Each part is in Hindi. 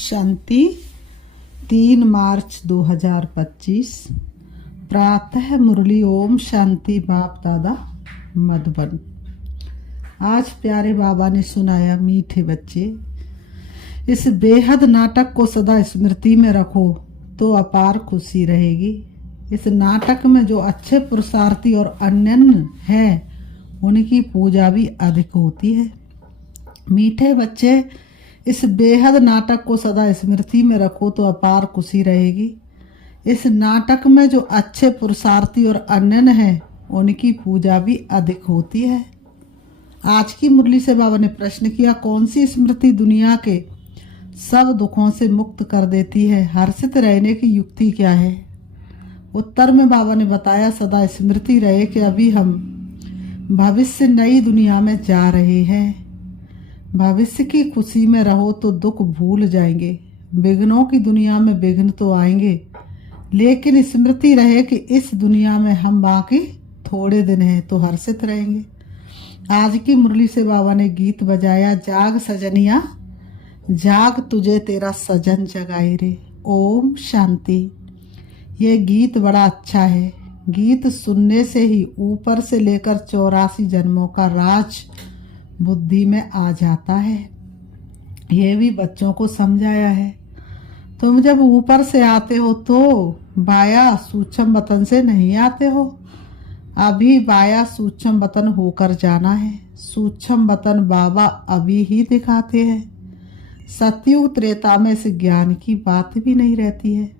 शांति 3 मार्च 2025 प्रातः मुरली। ओम शांति। बाप दादा मधुबन। आज प्यारे बाबा ने सुनाया, मीठे बच्चे, इस बेहद नाटक को सदा स्मृति में रखो तो अपार खुशी रहेगी। इस नाटक में जो अच्छे पुरुषार्थी और अनन्य हैं उनकी पूजा भी अधिक होती है। मीठे बच्चे, इस बेहद नाटक को सदा स्मृति में रखो तो अपार खुशी रहेगी। इस नाटक में जो अच्छे पुरुषार्थी और अनन्य हैं उनकी पूजा भी अधिक होती है। आज की मुरली से बाबा ने प्रश्न किया, कौन सी स्मृति दुनिया के सब दुखों से मुक्त कर देती है? हर्षित रहने की युक्ति क्या है? उत्तर में बाबा ने बताया, सदा स्मृति रहे कि अभी हम भविष्य नई दुनिया में जा रहे हैं। भविष्य की खुशी में रहो तो दुख भूल जाएंगे। विघ्नों की दुनिया में विघ्न तो आएंगे, लेकिन स्मृति रहे कि इस दुनिया में हम बाकी थोड़े दिन हैं तो हर्षित रहेंगे। आज की मुरली से बाबा ने गीत बजाया, जाग सजनिया जाग तुझे तेरा सजन जगाए रे। ओम शांति। ये गीत बड़ा अच्छा है। गीत सुनने से ही ऊपर से लेकर 84 जन्मों का राज बुद्धि में आ जाता है। ये भी बच्चों को समझाया है। तुम जब ऊपर से आते हो तो बाया सूक्ष्म वतन से नहीं आते हो। अभी बाया सूक्ष्म वतन होकर जाना है। सूक्ष्म वतन बाबा अभी ही दिखाते हैं। सतयुग त्रेता में इस ज्ञान की बात भी नहीं रहती है,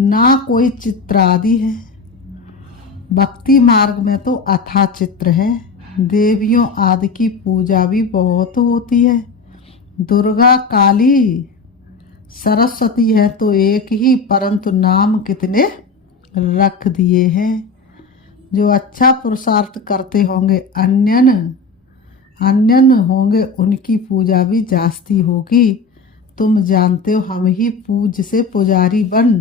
ना कोई चित्र आदि है। भक्ति मार्ग में तो अथाह चित्र है। देवियों आदि की पूजा भी बहुत होती है। दुर्गा, काली, सरस्वती है तो एक ही, परंतु नाम कितने रख दिए हैं। जो अच्छा पुरुषार्थ करते होंगे, अन्यन होंगे, उनकी पूजा भी जास्ती होगी। तुम जानते हो, हम ही पूज से पुजारी बन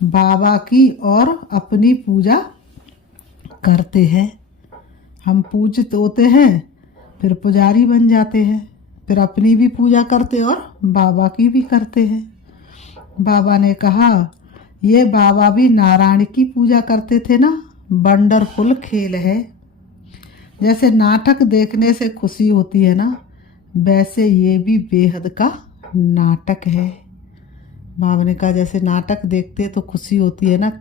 बाबा की और अपनी पूजा करते हैं। हम पूजित होते हैं, फिर पुजारी बन जाते हैं, फिर अपनी भी पूजा करते और बाबा की भी करते हैं। बाबा ने कहा, ये बाबा भी नारायण की पूजा करते थे ना। वंडरफुल खेल है। जैसे नाटक देखने से खुशी होती है ना, वैसे ये भी बेहद का नाटक है। बाबा ने कहा, जैसे नाटक देखते तो खुशी होती है ना,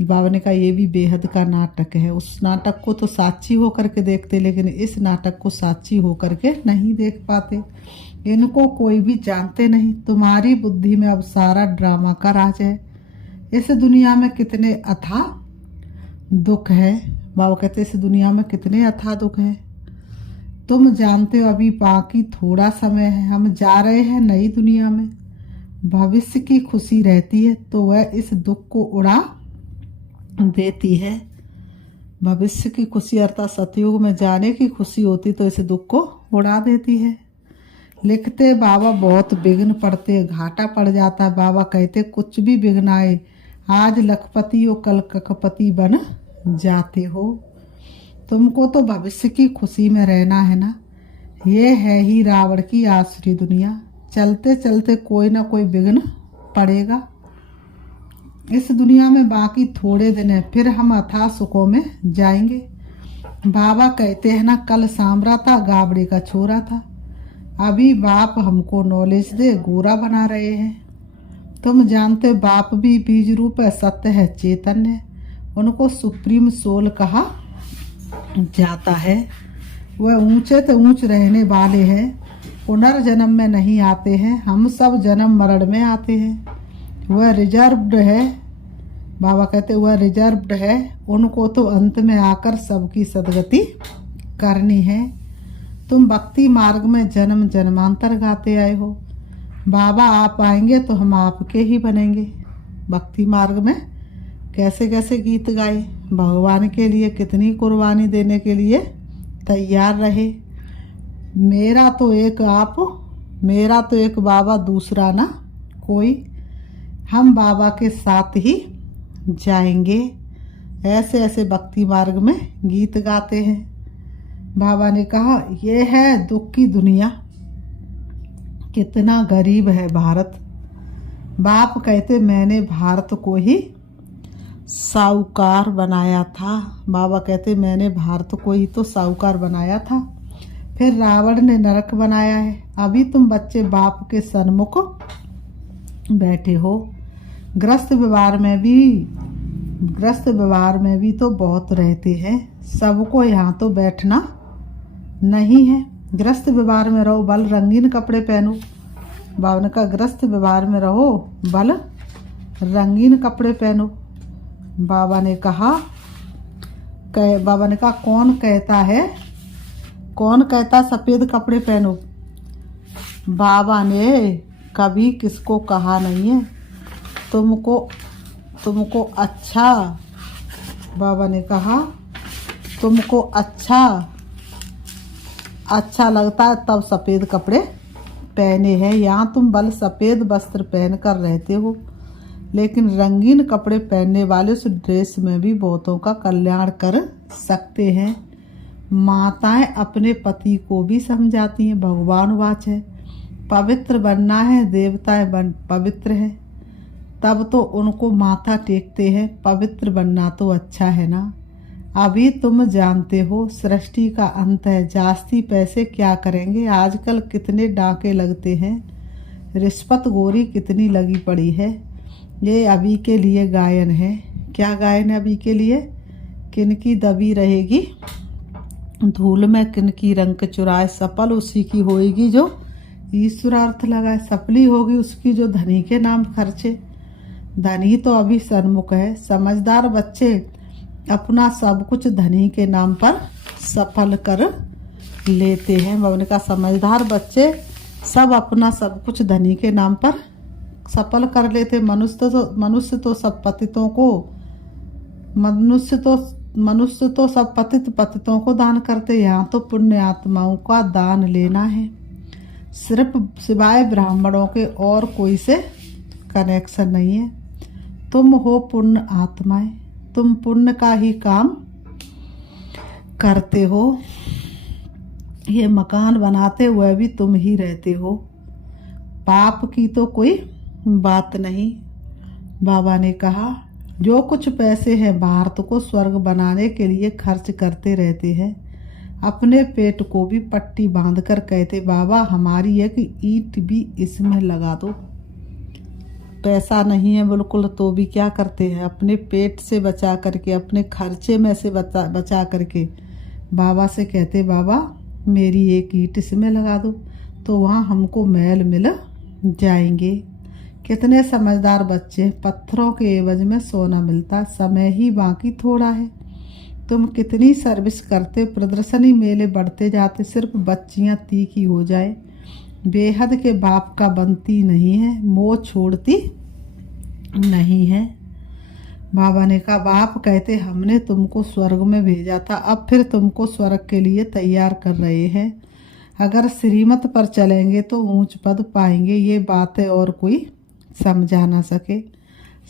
बाबा ने कहा ये भी बेहद का नाटक है। उस नाटक को तो साक्षी होकर के देखते, लेकिन इस नाटक को साक्षी होकर के नहीं देख पाते। इनको कोई भी जानते नहीं। तुम्हारी बुद्धि में अब सारा ड्रामा का राज है। इस दुनिया में कितने अथाह दुख है। बाबा कहते इस दुनिया में कितने अथाह दुख है। तुम जानते हो अभी बाकी थोड़ा समय है। हम जा रहे हैं नई दुनिया में। भविष्य की खुशी रहती है तो वह इस दुख को उड़ा देती है। भविष्य की खुशी अर्थात सतयुग में जाने की खुशी होती तो इस दुख को उड़ा देती है। लिखते बाबा बहुत विघ्न पड़ते, घाटा पड़ जाता। बाबा कहते कुछ भी विघ्न आए, आज लखपति हो कल कखपति बन जाते हो। तुमको तो भविष्य की खुशी में रहना है ना। ये है ही रावण की आसुरी दुनिया। चलते चलते कोई ना कोई विघ्न पड़ेगा। इस दुनिया में बाकी थोड़े दिन है, फिर हम अथाह सुखों में जाएंगे। बाबा कहते हैं ना, कल सांवरा था, गाबड़े का छोरा था। अभी बाप हमको नॉलेज दे, गोरा बना रहे हैं। तुम जानते बाप भी बीज रूप है, सत्य है, चेतन है। उनको सुप्रीम सोल कहा जाता है। वह ऊंचे तो ऊंच रहने वाले हैं, पुनर्जन्म में नहीं आते हैं। हम सब जन्म मरण में आते हैं। वह रिजर्व्ड है। बाबा कहते वह रिजर्व्ड है। उनको तो अंत में आकर सबकी सदगति करनी है। तुम भक्ति मार्ग में जन्म जन्मांतर गाते आए हो। बाबा आप आएंगे तो हम आपके ही बनेंगे। भक्ति मार्ग में कैसे कैसे गीत गाए, भगवान के लिए कितनी कुर्बानी देने के लिए तैयार रहे। मेरा तो एक आप, मेरा तो एक बाबा, दूसरा ना कोई। हम बाबा के साथ ही जाएंगे। ऐसे ऐसे भक्ति मार्ग में गीत गाते हैं। बाबा ने कहा, ये है दुख की दुनिया। कितना गरीब है भारत। बाप कहते मैंने भारत को ही साहूकार बनाया था। बाबा कहते मैंने भारत को ही तो साहूकार बनाया था, फिर रावण ने नरक बनाया है। अभी तुम बच्चे बाप के सन्मुख बैठे हो। ग्रस्त व्यवहार में भी तो बहुत रहते हैं, सबको यहाँ तो बैठना नहीं है। ग्रस्त व्यवहार में रहो, बल रंगीन कपड़े पहनो। बाबा ने कहा ग्रस्त व्यवहार में रहो, बल रंगीन कपड़े पहनो। बाबा ने कहा कौन कहता सफ़ेद कपड़े पहनो। बाबा ने कभी किसको कहा नहीं है। तुमको अच्छा, बाबा ने कहा तुमको अच्छा लगता है तब सफ़ेद कपड़े पहने हैं। यहाँ तुम बल सफ़ेद वस्त्र पहन कर रहते हो, लेकिन रंगीन कपड़े पहनने वाले उस ड्रेस में भी बहुतों का कल्याण कर सकते हैं। माताएं अपने पति को भी समझाती हैं। भगवान वाच है, पवित्र बनना है, देवताएं पवित्र है, तब तो उनको माथा टेकते हैं। पवित्र बनना तो अच्छा है ना। अभी तुम जानते हो सृष्टि का अंत है, जास्ती पैसे क्या करेंगे। आजकल कितने डाके लगते हैं, रिश्वत गोरी कितनी लगी पड़ी है। ये अभी के लिए गायन है। क्या गायन है अभी के लिए? किनकी दबी रहेगी धूल में, किनकी रंग चुराए, सफल उसी की होएगी जो ईश्वरार्थ लगाए। सफली होगी उसकी जो धनी के नाम खर्चे। धनी तो अभी सन्मुख है। समझदार बच्चे अपना सब कुछ धनी के नाम पर सफल कर लेते हैं। बाबा ने कहा समझदार बच्चे सब अपना सब कुछ धनी के नाम पर सफल कर लेते। मनुष्य तो सब पतितों को दान करते। यहाँ तो पुण्य आत्माओं का दान लेना है, सिर्फ सिवाय ब्राह्मणों के और कोई से कनेक्शन नहीं है। तुम हो पुण्य आत्माएं, तुम पुण्य का ही काम करते हो। ये मकान बनाते हुए भी तुम ही रहते हो, पाप की तो कोई बात नहीं। बाबा ने कहा जो कुछ पैसे हैं भारत को स्वर्ग बनाने के लिए खर्च करते रहते हैं। अपने पेट को भी पट्टी बांधकर कहते बाबा हमारी एक ईंट भी इसमें लगा दो। पैसा नहीं है बिल्कुल तो भी क्या करते हैं, अपने पेट से बचा करके, अपने खर्चे में से बचा करके बाबा से कहते बाबा मेरी एक ईंट इसमें लगा दो, तो वहाँ हमको मैल मिल जाएंगे। कितने समझदार बच्चे, पत्थरों के एवज में सोना मिलता, समय ही बाकी थोड़ा है। तुम कितनी सर्विस करते, प्रदर्शनी मेले बढ़ते जाते, सिर्फ बच्चियाँ तीखी हो जाए। बेहद के बाप का बनती नहीं है, मोह छोड़ती नहीं है। बाबा ने कहा बाप कहते हमने तुमको स्वर्ग में भेजा था, अब फिर तुमको स्वर्ग के लिए तैयार कर रहे हैं। अगर श्रीमत पर चलेंगे तो ऊंच पद पाएंगे, ये बातें और कोई समझा ना सके।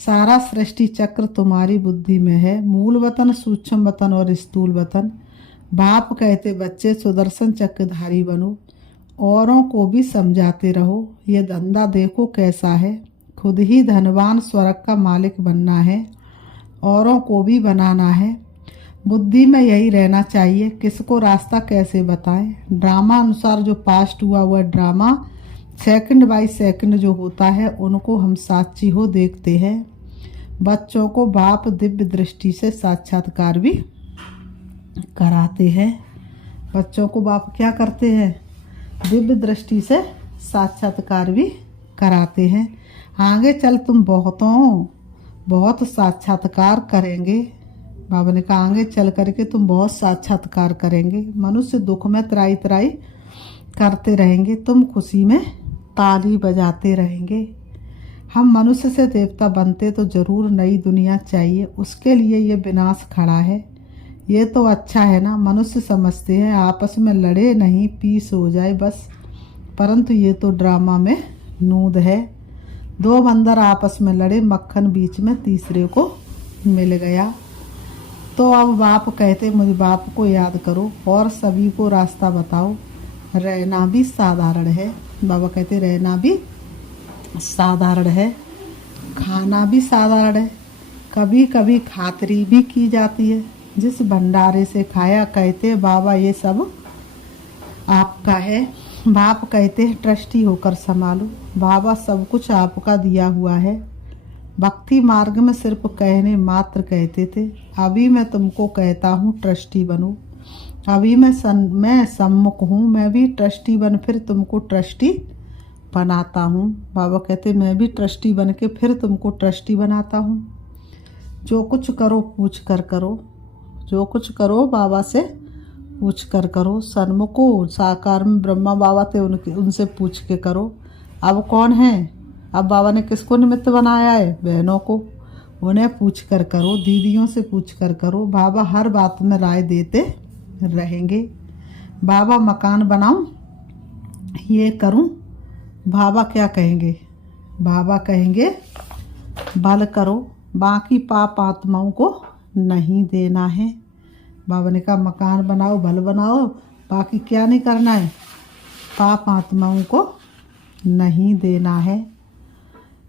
सारा सृष्टि चक्र तुम्हारी बुद्धि में है, मूल वतन, सूक्ष्म वतन और स्थूल वतन। बाप कहते बच्चे सुदर्शन चक्रधारी बनो, औरों को भी समझाते रहो। ये धंधा देखो कैसा है, खुद ही धनवान स्वर्ग का मालिक बनना है, औरों को भी बनाना है। बुद्धि में यही रहना चाहिए, किसको रास्ता कैसे बताएं। ड्रामा अनुसार जो पास्ट हुआ हुआ ड्रामा सेकंड बाय सेकंड जो होता है उनको हम साक्षी हो देखते हैं। बच्चों को बाप दिव्य दृष्टि से साक्षात्कार भी कराते हैं। बच्चों को बाप क्या करते हैं, दिव्य दृष्टि से साक्षात्कार भी कराते हैं। आगे चल तुम बहुत साक्षात्कार करेंगे। बाबा ने कहा आगे चल करके तुम बहुत साक्षात्कार करेंगे। मनुष्य दुख में त्राई त्राई करते रहेंगे, तुम खुशी में ताली बजाते रहेंगे। हम मनुष्य से देवता बनते तो जरूर नई दुनिया चाहिए, उसके लिए ये विनाश खड़ा है। ये तो अच्छा है ना, मनुष्य समझते हैं आपस में लड़े नहीं, पीस हो जाए बस, परंतु ये तो ड्रामा में नूद है। दो बंदर आपस में लड़े, मक्खन बीच में तीसरे को मिल गया। तो अब बाप कहते मुझे बाप को याद करो और सभी को रास्ता बताओ। रहना भी साधारण है, बाबा कहते रहना भी साधारण है। खाना भी साधारण है, कभी कभी खातरी भी की जाती है। जिस भंडारे से खाया कहते बाबा ये सब आपका है। बाप कहते हैं ट्रस्टी होकर संभालो। बाबा सब कुछ आपका दिया हुआ है। भक्ति मार्ग में सिर्फ कहने मात्र कहते थे, अभी मैं तुमको कहता हूँ ट्रस्टी बनो। अभी मैं सम्मुख हूँ, मैं भी ट्रस्टी बन फिर तुमको ट्रस्टी बनाता हूँ। बाबा कहते मैं भी ट्रस्टी बन के फिर तुमको ट्रस्टी बनाता हूँ। जो कुछ करो पूछ कर करो, जो कुछ करो बाबा से पूछ कर करो। सन्मुखो साकार में ब्रह्मा बाबा थे, उनसे पूछ के करो। अब कौन है? अब बाबा ने किसको निमित्त बनाया है? बहनों को। उन्हें पूछ कर करो, दीदियों से पूछ कर करो। बाबा हर बात में राय देते रहेंगे। बाबा मकान बनाऊं, ये करूं, बाबा क्या कहेंगे? बाबा कहेंगे बल करो, बाकी पाप आत्माओं को नहीं देना है। बाबा ने कहा मकान बनाओ, भल बनाओ, बाकी क्या नहीं करना है? पाप आत्माओं को नहीं देना है।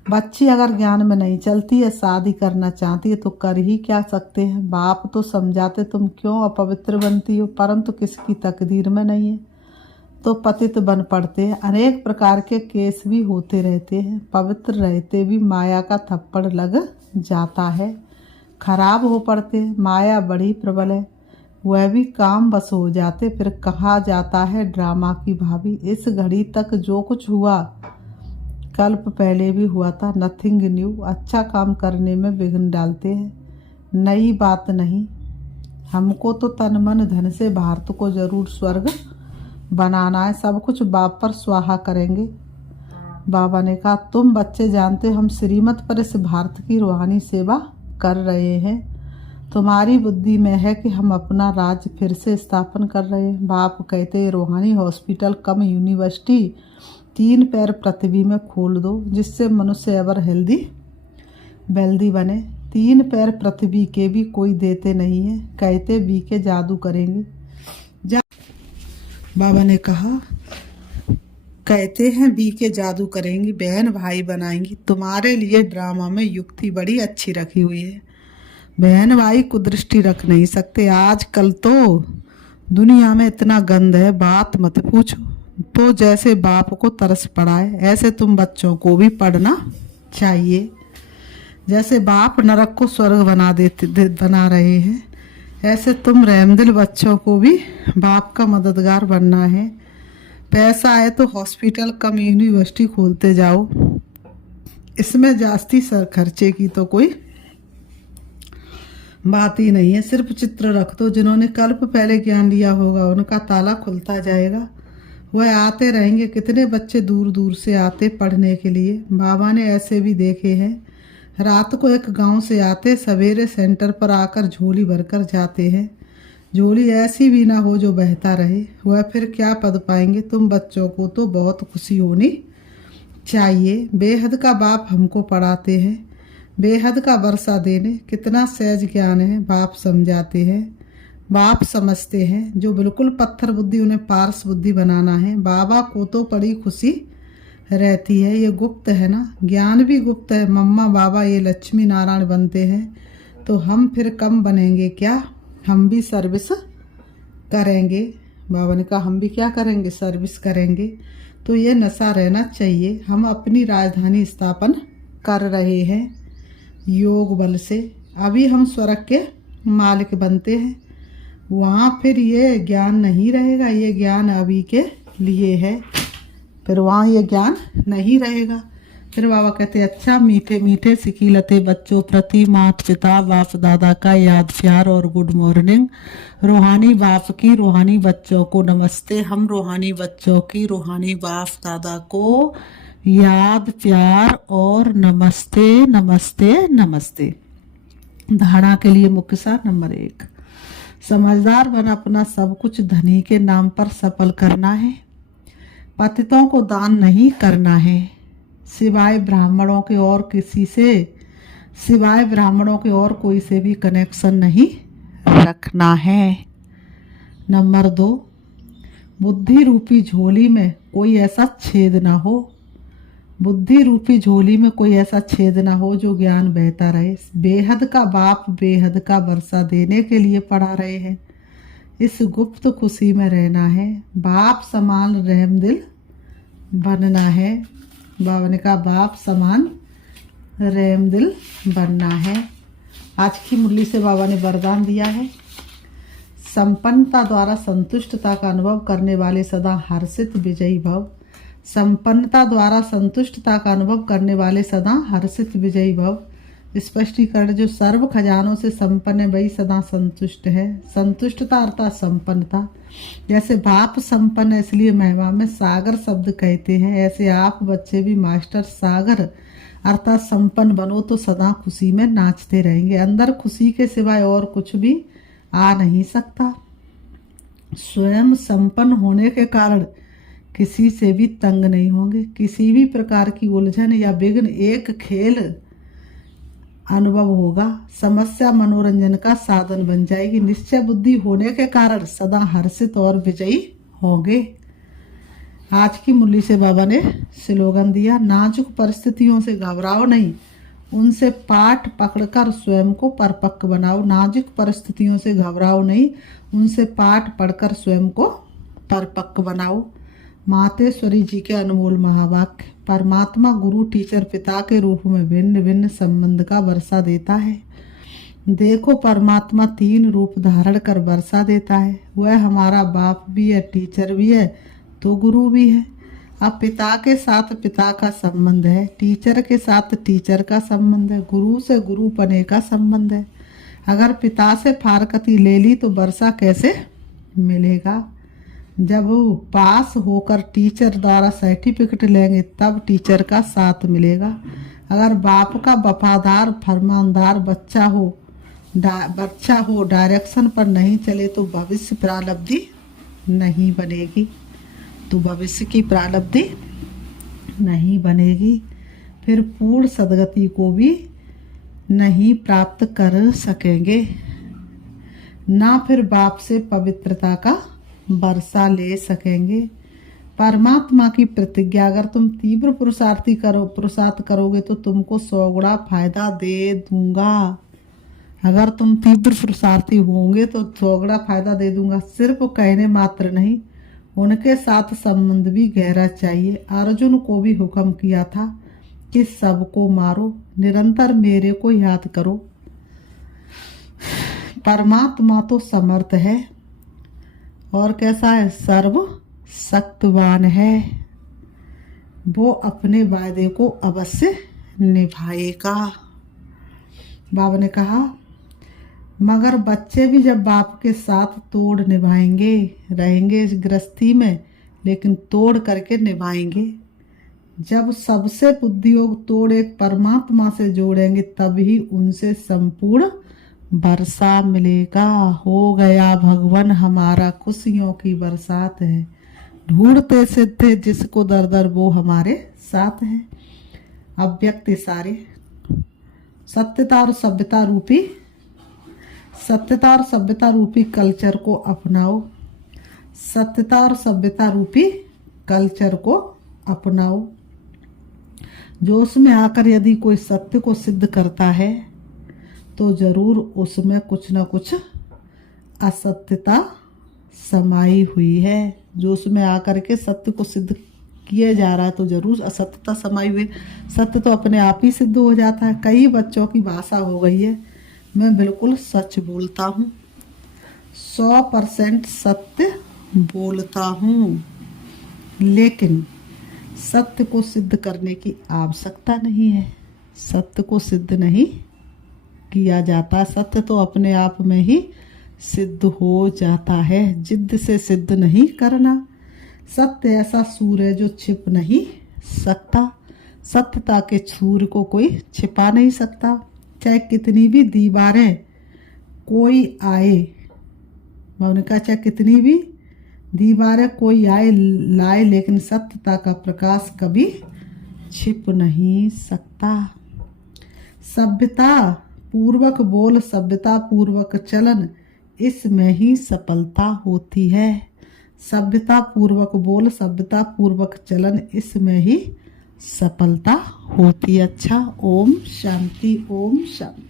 बच्ची अगर ज्ञान में नहीं चलती है, शादी करना चाहती है तो कर ही क्या सकते हैं। बाप तो समझाते तुम क्यों अपवित्र बनती हो, परंतु किसकी तकदीर में नहीं है तो पतित बन पड़ते हैं। अनेक प्रकार के केस भी होते रहते हैं। पवित्र रहते भी माया का थप्पड़ लग जाता है, खराब हो पड़ते हैं। माया बड़ी प्रबल है, वह भी काम बस हो जाते। फिर कहा जाता है ड्रामा की भाभी। इस घड़ी तक जो कुछ हुआ कल्प पहले भी हुआ था, नथिंग न्यू। अच्छा काम करने में विघ्न डालते हैं, नई बात नहीं। हमको तो तन मन धन से भारत को जरूर स्वर्ग बनाना है। सब कुछ बाप पर स्वाहा करेंगे। बाबा ने कहा तुम बच्चे जानते हम श्रीमत पर इस भारत की रूहानी सेवा कर रहे हैं। तुम्हारी बुद्धि में है कि हम अपना राज्य फिर से स्थापन कर रहे हैं। बाप कहते रूहानी हॉस्पिटल कम यूनिवर्सिटी 3 पैर पृथ्वी में खोल दो, जिससे मनुष्य एवर हेल्दी वेल्दी बने। 3 पैर पृथ्वी के भी कोई देते नहीं है, कहते बी के जादू करेंगे। बाबा ने कहा कहते हैं बी के जादू करेंगी, बहन भाई बनाएंगी। तुम्हारे लिए ड्रामा में युक्ति बड़ी अच्छी रखी हुई है। बहन भाई को दृष्टि रख नहीं सकते। आजकल तो दुनिया में इतना गंद है, बात मत पूछो। तो जैसे बाप को तरस पड़ा है, ऐसे तुम बच्चों को भी पढ़ना चाहिए। जैसे बाप नरक को स्वर्ग बना रहे हैं, ऐसे तुम रहमदिल बच्चों को भी बाप का मददगार बनना है। पैसा है तो हॉस्पिटल कम यूनिवर्सिटी खोलते जाओ, इसमें जास्ती सर खर्चे की तो कोई बात ही नहीं है। सिर्फ चित्र रख दो, जिन्होंने कल्प पहले ज्ञान लिया होगा उनका ताला खुलता जाएगा। वह आते रहेंगे। कितने बच्चे दूर दूर से आते पढ़ने के लिए। बाबा ने ऐसे भी देखे हैं, रात को एक गांव से आते, सवेरे सेंटर पर आकर झोली भरकर जाते हैं। झोली ऐसी भी ना हो जो बहता रहे, वह फिर क्या पद पाएंगे। तुम बच्चों को तो बहुत खुशी होनी चाहिए। बेहद का बाप हमको पढ़ाते हैं, बेहद का वर्षा देने। कितना सहज ज्ञान है, बाप समझाते हैं, बाप समझते हैं। जो बिल्कुल पत्थर बुद्धि उन्हें पारस बुद्धि बनाना है। बाबा को तो बड़ी खुशी रहती है। ये गुप्त है ना, ज्ञान भी गुप्त है। मम्मा बाबा ये लक्ष्मी नारायण बनते हैं तो हम फिर कम बनेंगे क्या? हम भी सर्विस करेंगे। बाबा ने कहा हम भी क्या करेंगे? सर्विस करेंगे। तो ये नशा रहना चाहिए। हम अपनी राजधानी स्थापन कर रहे हैं योग बल से। अभी हम स्वर्ग के मालिक बनते हैं, वहाँ फिर ये ज्ञान नहीं रहेगा। ये ज्ञान अभी के लिए है, फिर वहाँ ये ज्ञान नहीं रहेगा। फिर बाबा कहते अच्छा मीठे मीठे सिकीलते बच्चों प्रति माता पिता बाप दादा का याद प्यार और गुड मॉर्निंग। रूहानी बाप की रूहानी बच्चों को नमस्ते। हम रूहानी बच्चों की रूहानी बाप दादा को याद प्यार और नमस्ते नमस्ते नमस्ते। धारणा के लिए मुख्य सार नंबर 1, समझदार बन अपना सब कुछ धनी के नाम पर सफल करना है। पतितों को दान नहीं करना है, सिवाय ब्राह्मणों के और किसी से, सिवाय ब्राह्मणों के और कोई से भी कनेक्शन नहीं रखना है। नंबर 2, बुद्धि रूपी झोली में कोई ऐसा छेद ना हो बुद्धि रूपी झोली में कोई ऐसा छेद ना हो जो ज्ञान बहता रहे। बेहद का बाप बेहद का वर्षा देने के लिए पढ़ा रहे हैं। इस गुप्त खुशी में रहना है, बाप समान रहमदिल बनना है। बाबा ने कहा बाप समान रहमदिल बनना है। आज की मुरली से बाबा ने वरदान दिया है, संपन्नता द्वारा संतुष्टता का अनुभव करने वाले सदा हर्षित विजयी भव। संपन्नता द्वारा संतुष्टता का अनुभव करने वाले सदा हर्षित विजयी भव। स्पष्टीकरण, जो सर्व खजानों से संपन्न है वही सदा संतुष्ट है। संतुष्टता अर्थात संपन्नता। जैसे बाप संपन्न है इसलिए महिमा में सागर शब्द कहते हैं, ऐसे आप बच्चे भी मास्टर सागर अर्थात संपन्न बनो तो सदा खुशी में नाचते रहेंगे। अंदर खुशी के सिवाय और कुछ भी आ नहीं सकता। स्वयं संपन्न होने के कारण किसी से भी तंग नहीं होंगे। किसी भी प्रकार की उलझन या विघ्न एक खेल अनुभव होगा। समस्या मनोरंजन का साधन बन जाएगी। निश्चय बुद्धि होने के कारण सदा हर्षित और विजयी होंगे। आज की मुरली से बाबा ने स्लोगन दिया, नाजुक परिस्थितियों से घबराओ नहीं, उनसे पाठ पकड़कर स्वयं को परिपक्व बनाओ। नाजुक परिस्थितियों से घबराओ नहीं, उनसे पाठ पढ़कर स्वयं को परिपक्व बनाओ। मातेश्वरी जी के अनमोल महावाक्य, परमात्मा गुरु टीचर पिता के रूप में भिन्न भिन्न संबंध का वर्षा देता है। देखो परमात्मा 3 रूप धारण कर वर्षा देता है। वह हमारा बाप भी है, टीचर भी है तो गुरु भी है। अब पिता के साथ पिता का संबंध है, टीचर के साथ टीचर का संबंध है, गुरु से गुरु पने का संबंध है। अगर पिता से फारकती ले ली तो वर्षा कैसे मिलेगा? जब वो पास होकर टीचर द्वारा सर्टिफिकेट लेंगे तब टीचर का साथ मिलेगा। अगर बाप का वफादार फरमानदार बच्चा हो डायरेक्शन पर नहीं चले तो भविष्य प्रारब्धि नहीं बनेगी, तो भविष्य की प्रारब्धि नहीं बनेगी। फिर पूर्ण सदगति को भी नहीं प्राप्त कर सकेंगे, ना फिर बाप से पवित्रता का वर्षा ले सकेंगे। परमात्मा की प्रतिज्ञा, अगर तुम तीव्र पुरुषार्थ करोगे तो तुमको 100 गुणा फायदा दे दूंगा। अगर तुम तीव्र पुरुषार्थी होंगे तो 100 गुणा फायदा दे दूंगा। सिर्फ कहने मात्र नहीं, उनके साथ संबंध भी गहरा चाहिए। अर्जुन को भी हुक्म किया था कि सबको मारो, निरंतर मेरे को याद करो। परमात्मा तो समर्थ है और कैसा है, सर्व शक्तिवान है। वो अपने वायदे को अवश्य निभाएगा। बाबा ने कहा मगर बच्चे भी जब बाप के साथ तोड़ निभाएंगे, रहेंगे इस गृहस्थी में लेकिन तोड़ करके निभाएंगे। जब सबसे बुद्धियोग तोड़ एक परमात्मा से जोड़ेंगे तभी उनसे संपूर्ण वर्षा मिलेगा। हो गया भगवान हमारा खुशियों की बरसात है, ढूंढते सिद्धे जिसको दर दर वो हमारे साथ है। अव्यक्त इशारे, सत्यता और सभ्यता रूपी कल्चर को अपनाओ। सत्यता और सभ्यता रूपी कल्चर को अपनाओ। जोश में आकर यदि कोई सत्य को सिद्ध करता है तो जरूर उसमें कुछ न कुछ असत्यता समाई हुई है। जोश में आकर के सत्य को सिद्ध किया जा रहा है तो जरूर असत्यता समाई हुई। सत्य तो अपने आप ही सिद्ध हो जाता है। कई बच्चों की भाषा हो गई है, मैं बिल्कुल सच बोलता हूँ, 100% सत्य बोलता हूँ, लेकिन सत्य को सिद्ध करने की आवश्यकता नहीं है। सत्य को सिद्ध नहीं किया जाता, सत्य तो अपने आप में ही सिद्ध हो जाता है। जिद्द से सिद्ध नहीं करना। सत्य ऐसा सूर्य है जो छिप नहीं सकता। सत्यता के सूर्य को कोई छिपा नहीं सकता। चाहे कितनी भी दीवारें कोई आए, मैंने कहा चाहे कितनी भी दीवारें कोई आए लाए, लेकिन सत्यता का प्रकाश कभी छिप नहीं सकता। सभ्यता पूर्वक बोल, सभ्यता पूर्वक चलन, इसमें ही सफलता होती है। सभ्यता पूर्वक बोल, सभ्यता पूर्वक चलन, इसमें ही सफलता होती। अच्छा, ओम शांति, ओम शांति।